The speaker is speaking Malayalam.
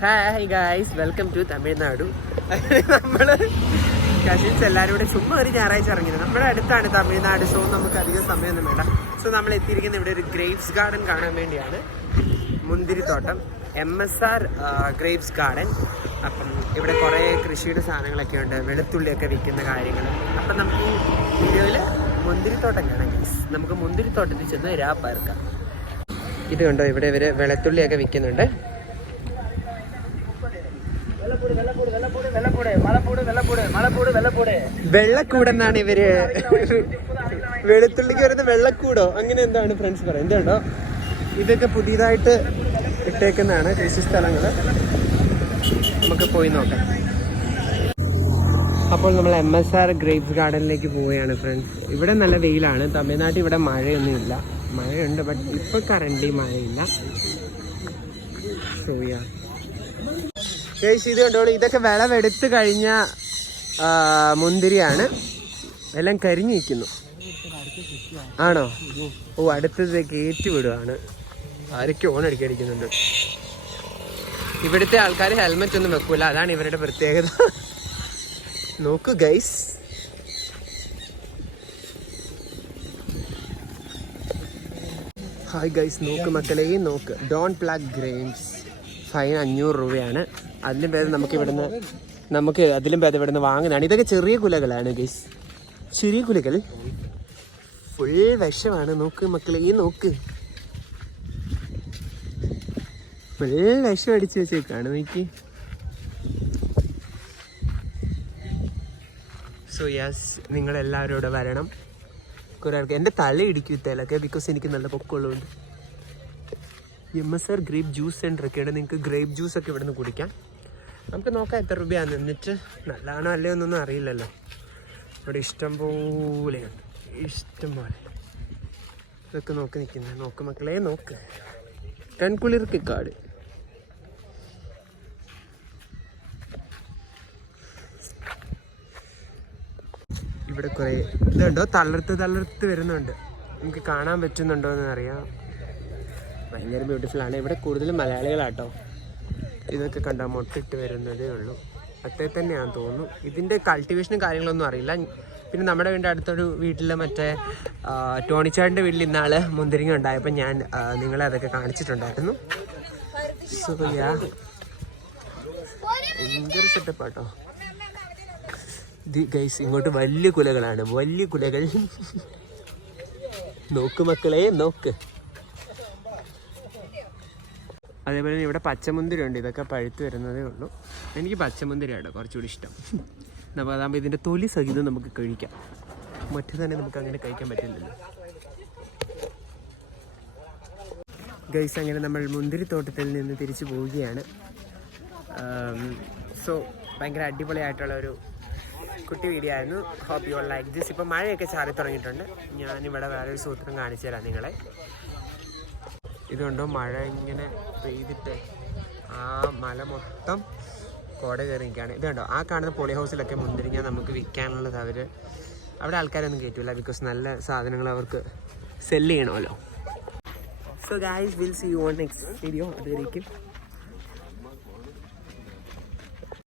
Hi guys, welcome to Tamil Nadu. നമ്മൾ കസിൻസ് എല്ലാവരും കൂടെ ചുമ്മാ ഒരു ഞായറാഴ്ച ഇറങ്ങിയത്. നമ്മുടെ അടുത്താണ് തമിഴ്നാട്. സോ നമുക്ക് അധികം സമയമൊന്നും വേണ്ട. സോ നമ്മൾ എത്തിയിരിക്കുന്നത് ഇവിടെ ഒരു ഗ്രേപ്സ് ഗാർഡൻ കാണാൻ വേണ്ടിയാണ്. മുന്തിരിത്തോട്ടം, MSR ഗ്രേപ്സ് ഗാർഡൻ. അപ്പം ഇവിടെ കുറേ കൃഷിയുടെ സാധനങ്ങളൊക്കെ ഉണ്ട്, വെളുത്തുള്ളിയൊക്കെ വിൽക്കുന്ന കാര്യങ്ങൾ. അപ്പം നമുക്ക് ഈ വീഡിയോയിൽ മുന്തിരിത്തോട്ടം കാണാം ഗൈസ്. നമുക്ക് മുന്തിരിത്തോട്ടത്തിൽ ചെന്ന് രാപ്പാർക്കാം. ഇത് കണ്ടോ, ഇവിടെ ഇവർ വെളുത്തുള്ളിയൊക്കെ വിൽക്കുന്നുണ്ട്. വെള്ളക്കൂടെന്നാണ് ഇവര്, വെളുത്തുള്ളിക്ക് വരുന്ന വെള്ളക്കൂടോ അങ്ങനെ എന്താണ് ഫ്രണ്ട്സ് പറയാം. എന്തുണ്ടോ, ഇതൊക്കെ പുതിയതായിട്ട് ഇട്ടേക്കുന്നതാണ് കൃഷി സ്ഥലങ്ങൾ. നമുക്ക് പോയി നോക്കാം. അപ്പോൾ നമ്മൾ MSR ഗ്രേപ്സ് ഗാർഡനിലേക്ക് പോവുകയാണ് ഫ്രണ്ട്സ്. ഇവിടെ നല്ല വെയിലാണ്. തമിഴ്നാട്ടിൽ ഇവിടെ മഴയൊന്നുമില്ല. മഴയുണ്ട്, ബട്ട് ഇപ്പൊ കറന്റ് മഴയില്ല. ഇത് കണ്ടോളൂ, ഇതൊക്കെ വിളവെടുത്ത് കഴിഞ്ഞ മുന്തിരിയാണ്. എല്ലാം കരിഞ്ഞു നിൽക്കുന്നു. ആണോ? ഓ, അടുത്തത് കയറ്റി വിടുവാണ്. ആരൊക്കെ ഓണടിക്കടിക്കുന്നുണ്ട്. ഇവിടുത്തെ ആൾക്കാർ ഹെൽമെറ്റ് ഒന്നും വെക്കൂല, അതാണ് ഇവരുടെ പ്രത്യേകത. നോക്കൂ ഗൈസ്, ഹായ് ഗൈസ്, നോക്ക് മക്കളെ, നോക്ക്. ഡോൺ പ്ലാക്ക് ഗ്രെയിൻസ്, ഫൈൻ 500 രൂപയാണ്. അതിലും ഭേദം അതിലും ഭേദം ഇവിടുന്ന് വാങ്ങുന്നതാണ്. ഇതൊക്കെ ചെറിയ കുലകളാണ് ഗൈസ്, ചെറിയ കുലകൾ. ഫുൾ വിഷമാണ്. നോക്ക് മക്കളെ, നോക്ക്, ഫുൾ വിഷം അടിച്ചു വെച്ചേക്കാണ്. നോക്കി. സോ യെസ്, നിങ്ങളെല്ലാവരും ഇവിടെ വരണം. കുറേ ആൾക്ക് എൻ്റെ തല ഇടിക്കും ഇത്തേലൊക്കെ, ബിക്കോസ് എനിക്ക് നല്ല പൊക്കമുള്ളതുകൊണ്ട്. MSR ഗ്രേപ്പ് ജ്യൂസ് സെൻ്റർ ഒക്കെ ഉണ്ട്. നിങ്ങൾക്ക് ഗ്രേപ്പ് ജ്യൂസ് ഒക്കെ ഇവിടെ നിന്ന് കുടിക്കാം. നമുക്ക് നോക്കാം എത്ര രൂപയാണ്. എന്നിട്ട് നല്ലതാണോ അല്ലയോ എന്നൊന്നും അറിയില്ലല്ലോ. ഇവിടെ ഇഷ്ടം പോലെയുണ്ട്, ഇഷ്ടം പോലെ. ഇതൊക്കെ നോക്കി നിൽക്കുന്നത്. നോക്ക് മക്കളെ, നോക്ക്. കൺകുളിർക്ക് കാട്. ഇവിടെ കുറേ ഇതുണ്ടോ, തളർത്ത് വരുന്നുണ്ട്. നമുക്ക് കാണാൻ പറ്റുന്നുണ്ടോ എന്ന് അറിയാം. ഭയങ്കര ബ്യൂട്ടിഫുൾ ആണ്. ഇവിടെ കൂടുതലും മലയാളികളാട്ടോ. ഇതൊക്കെ കണ്ടോ, മുട്ടിട്ട് വരുന്നതേ ഉള്ളൂ. അത്രേ തന്നെയാണെന്ന് തോന്നുന്നു. ഇതിൻ്റെ കൾട്ടിവേഷനും കാര്യങ്ങളൊന്നും അറിയില്ല. പിന്നെ നമ്മുടെ വീടിൻ്റെ അടുത്തൊരു വീട്ടിൽ മറ്റേ ടോണിച്ചാടിൻ്റെ വീട്ടിൽ ഇന്നാള് മുന്തിരിങ്ങ ഉണ്ടായപ്പോൾ ഞാൻ നിങ്ങളെ അതൊക്കെ കാണിച്ചിട്ടുണ്ടായിരുന്നു. സോ യാ, ഭയങ്കര സെറ്റപ്പാട്ടോ. ഇത് ഗൈസ്, ഇങ്ങോട്ട് വലിയ കുലകളാണ്, വലിയ കുലകൾ. നോക്ക് മക്കളെ, നോക്ക്. അതേപോലെ ഇവിടെ പച്ചമുന്തിരി ഉണ്ട്. ഇതൊക്കെ പഴുത്ത് വരുന്നതേ ഉള്ളൂ. എനിക്ക് പച്ചമുന്തിരിയാണ് കുറച്ചുകൂടി ഇഷ്ടം. നമുക്ക് അതാകുമ്പോൾ ഇതിൻ്റെ തൊലി സഹിതം നമുക്ക് കഴിക്കാം. മറ്റു തന്നെ നമുക്ക് അങ്ങനെ കഴിക്കാൻ പറ്റില്ലല്ലോ ഗൈസ്. അങ്ങനെ നമ്മൾ മുന്തിരിത്തോട്ടത്തിൽ നിന്ന് തിരിച്ചു പോവുകയാണ്. സോ ഭയങ്കര അടിപൊളിയായിട്ടുള്ള ഒരു കുട്ടി വീഡിയോ ആയിരുന്നു. Hope you all like this. ഇപ്പോൾ മഴയൊക്കെ ചാറി തുടങ്ങിയിട്ടുണ്ട്. ഞാനിവിടെ വേറൊരു സൂത്രം കാണിച്ചു തരാം നിങ്ങളെ. ഇതുകൊണ്ടോ, മഴ ഇങ്ങനെ പെയ്തിട്ട് ആ മല മൊത്തം കോട കയറി നിൽക്കുകയാണ്. ഇതുണ്ടോ, ആ കാണുന്ന പോളി ഹൗസിലൊക്കെ മുന്തിരിങ്ങ നമുക്ക് വിൽക്കാനുള്ളത് അവിടെ ആൾക്കാരൊന്നും കയറ്റില്ല, ബിക്കോസ് നല്ല സാധനങ്ങൾ അവർക്ക് സെല്ല് ചെയ്യണമല്ലോ. So guys, will see you on next video. അതുവരേക്കും